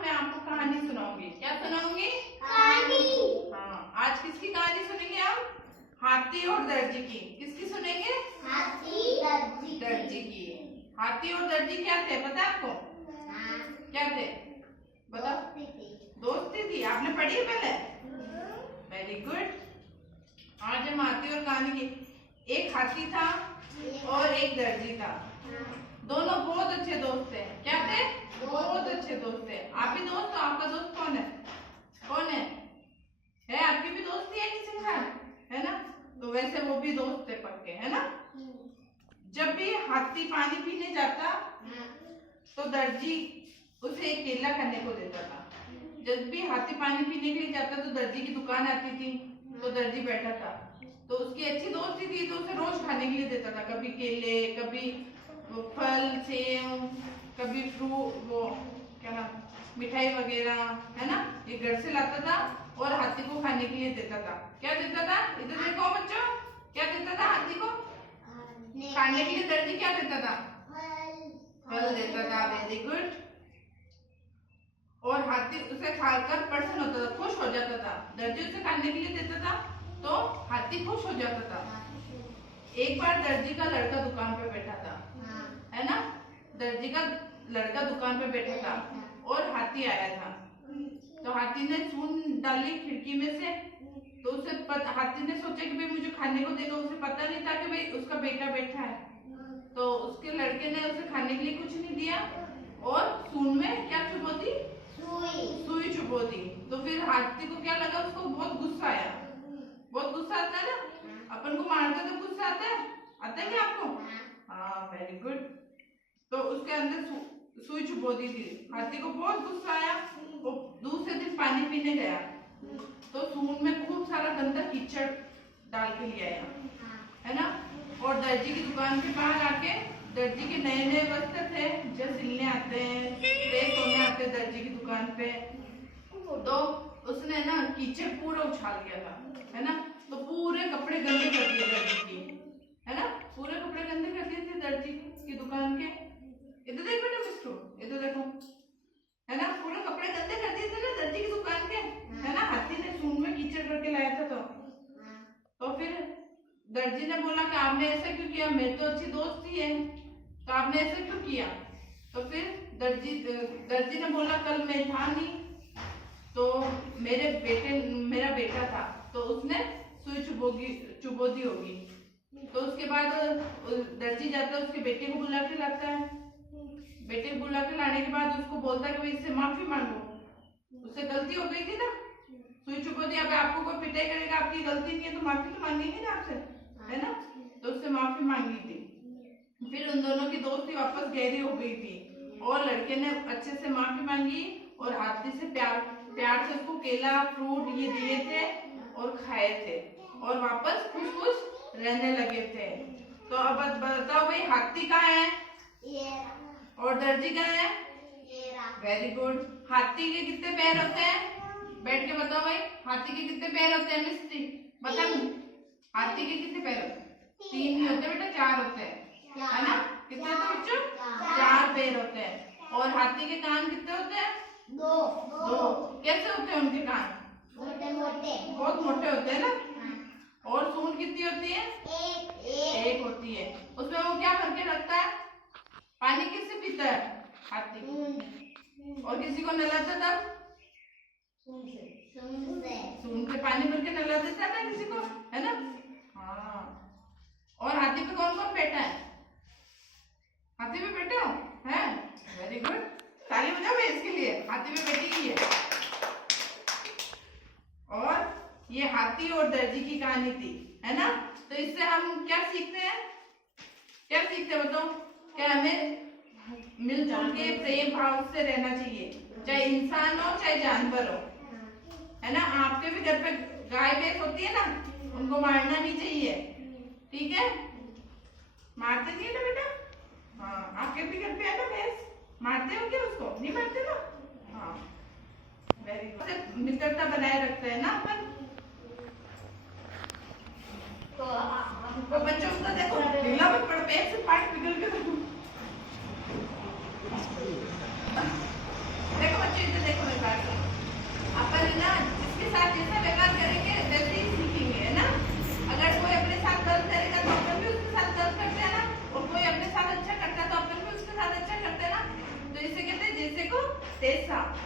मैं आपको कहानी सुनाऊंगी। क्या सुनाऊंगी? कहानी। हाँ, आज किसकी कहानी सुनेंगे हम? हाथी और दर्जी की। किसकी सुनेंगे? हाथी दर्जी की। हाथी और दर्जी क्या थे पता है आपको? क्या थे बताओ? दोस्ती थी। आपने पढ़ी है पहले? Very good. आज हम हाथी और कहानी की। एक हाथी था और एक दर्जी था। दोनों बहुत अच्छे दोस्त थे। क्या थे? बहुत अच्छे दोस्त थे। आप भी दोस्त हो? आपका दोस्त कौन है? कौन है? आपकी भी दोस्ती है किसी के साथ? है ना? तो वैसे वो भी दोस्त थे पक्के, है ना? जब भी हाथी पानी पीने जाता तो दर्जी उसे एक केला खाने को देता था। जब भी हाथी पानी पीने के लिए जाता तो दर्जी की दुकान आती थी, तो दर्जी बैठा था, तो उसकी अच्छी दोस्ती थी, तो उसे रोज खाने के लिए देता था। कभी केले, कभी फल, सेब, कभी फ्रूट, वो क्या नाम, मिठाई वगैरह, है ना, ये घर से लाता था और हाथी को खाने के लिए देता था। क्या देता था? इधर देखो बच्चों, क्या देता था हाथी को खाने के लिए? दर्जी क्या देता था? फल देता था। Very good. और हाथी उसे खाकर प्रसन्न होता था, खुश हो जाता था। दर्जी उसे खाने के लिए देता था तो हाथी खुश हो जाता था। एक बार दर्जी का लड़का दुकान पे बैठा था, है ना? दर्जी का लड़का दुकान पे बैठा था और हाथी आया था। तो हाथी ने सूंड डाली खिड़की में से, तो उसे हाथी ने सोचा कि भाई मुझे खाने को देगा। उसे पता नहीं था कि भाई उसका बेटा बैठा है। तो उसके लड़के ने उसे खाने के लिए कुछ नहीं दिया और सूंड में क्या चुबो दी? सुई चुबो दी। तो फिर हाथी को क्या लगा? उसको बहुत गुस्सा आया। बहुत गुस्सा आता है ना? अपन को मारते तो गुस्सा आता है? आता है क्या आपको? हाँ, वेरी गुड। तो उसके अंदर सुई चुबो दी थी। हाथी को बहुत गुस्सा आया। वो दूसरे दिन पानी पीने गया तो सूंड में खूब सारा गंदा कीचड़ डाल के ले आया, है ना? और दर्जी की दुकान के बाहर आके, दर्जी के नए नए वस्त्र थे जो सिलने आते हैं, प्रेस होने आते हैं दर्जी की दुकान पे, तो उसने ना कीचड़ पूरा उछाल दिया था, है ना? तो पूरे कपड़े गंदे कर दिए दर्जी की, है ना? पूरे कपड़े गंदे कर दिए थे दर्जी की दुकान के। इधर देखो ना मिस्टर, इधर देखो, है ना? पूरे कपड़े गंदे कर दिए थे ना दर्जी की दुकान के, है ना? हाथी ने सूंड में कीचड़ करके लाया था। तो फिर दर्जी ने बोला कि आपने ऐसा क्यों किया? मेरी तो अच्छी दोस्ती है, तो आपने ऐसा क्यों किया? तो फिर दर्जी ने बोला कल मैं था नहीं, तो मेरा बेटा था, तो उसने सुई चुबो दी होगी। तो उसके बाद दर्जी जाता है, उसके बेटे को बुला के लाता है। बेटे को बुला के लाने के बाद उसको बोलता है कि इससे माफी मांगो, उससे गलती हो गई थी ना, सुई चुबो दी। अब आपको कोई पिटाई करेगा, आपकी गलती नहीं है तो माफी तो मांगेंगे ना आपसे, है ना? तो उससे माफी मांगी थी। फिर उन दोनों की दोस्ती वापस गहरी हो गई थी और लड़के ने अच्छे से माफी मांगी और हाथी से प्यार से उसको केला, फ्रूट ये दिए थे और खाए थे और वापस खुश खुश रहने लगे थे। तो अब बताओ भाई, हाथी कहाँ है और दर्जी कहाँ है? Very good. हाथी के कितने पैर होते हैं? बैठ के बताओ भाई, हाथी के कितने पैर होते हैं? मिस्त्री बता, हाथी के कितने पैर होते हैं? 3 नहीं होते बेटा, 4 होते हैं, है ना? कितने होते बच्चों? 4 पैर होते हैं। और हाथी के कान कितने होते हैं? 2। कैसे होते हैं उनके कान? बहुत मोटे होते हैं ना? और सूंड कितनी होती है? 1 होती है। उसमें वो क्या करके रखता है? पानी किससे पीता है हाथी? और किसी को नहलाता तब? सूंड से पानी भर के नहला देता है ना किसी को, है ना? हाँ। और हाथी पे कौन कौन बैठा है? हाथी पे बैठे हो? हैं? Very good. ताली बजाओ इसके लिए, हाथी पे बैठी हुई है। और ये हाथी और दर्जी की कहानी थी, है ना? तो इससे हम क्या सीखते हैं? क्या सीखते हैं बताओ? क्या हमें मिलजुल के प्रेम भाव से रहना चाहिए, चाहे इंसान हो चाहे जानवर हो, है ना? आपके भी घर पे गाय भैंस होती है ना, उनको मारना नहीं चाहिए, ठीक है? मारते नहीं है ना बेटा? हाँ, आपके भी घर पे है ना भैंस? मारते हो क्या उसको? नहीं मारते ना? हाँ, वेरी गुड। मित्रता बनाए रखते हैं ना अपन। तो बच्चों को देखो, ढीला मत पड़, पैर से पार्ट निकल के देखो बच्चे, इधर ऐसा